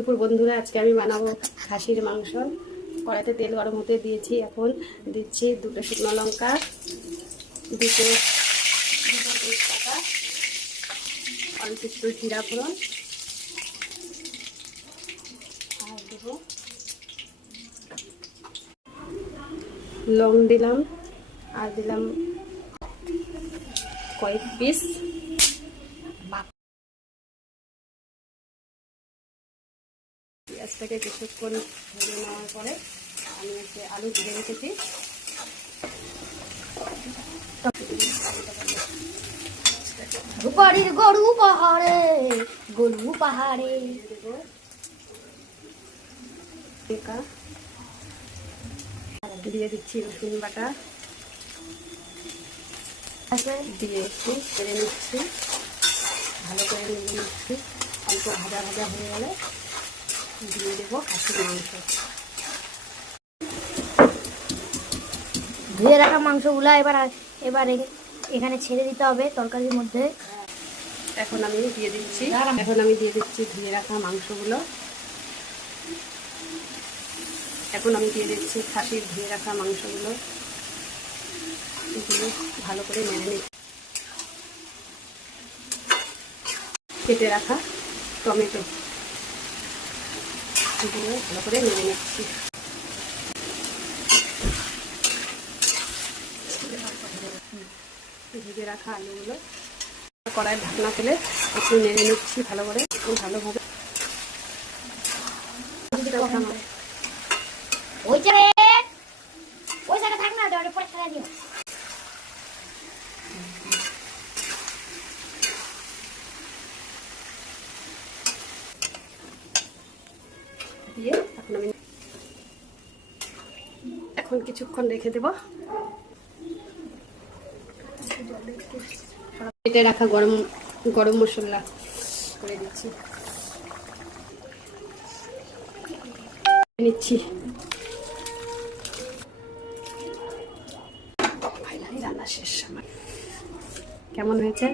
দুপুর বন্ধুরা, আজকে আমি বানাবো খাসির মাংস। কড়াইতে তেল গরম হতে দিয়েছি। এখন দিচ্ছি 2টো শুকনো লঙ্কা, 2 তেজপাতা, অল্প একটু জিরা ফোড়ন, আর দেবো লং দিলাম, আর দিলাম কয়েক পিস। পেঁয়াজটাকে কিছুক্ষণ ভেজে নেওয়ার পরে আমি হচ্ছে আলু ভেজে রেখেছি। রূপারির গরু পাহাড়ে, গরু পাহাড়ে দিয়ে দিচ্ছি রসুন বাটা, দিয়ে একটু তেলে নিচ্ছি, ভালো করে নেড়ে নিচ্ছি। অল্প ভাজা ভাজা হয়ে গেলে দিয়ে দেবো খাসির মাংস। ধুয়ে রাখা মাংসগুলা এবার এখানে ছেড়ে দিতে হবে তরকারির মধ্যে। এখন আমি দিয়ে দিচ্ছি ধুয়ে রাখা মাংসগুলো। এখন আমি দিয়ে দিচ্ছি খাসির ধুয়ে রাখা মাংসগুলো। এগুলো ভালো করে নেড়ে নিচ্ছি। কেটে রাখা টমেটো, এগুলো ভালো করে নেড়ে নিচ্ছি। ভেজে রাখা আলুগুলো কড়াইয়ের ঢাকনা ফেলে একটু নেড়ে নিচ্ছি ভালো করে, একটু ভালোভাবে। দিয়ে এখন কিছুক্ষণ রেখে দেব। কেটে রাখা গরম মশলা করে দিচ্ছি, নিচ্ছি। ফাইনালি রান্না শেষ। কেমন হয়েছে?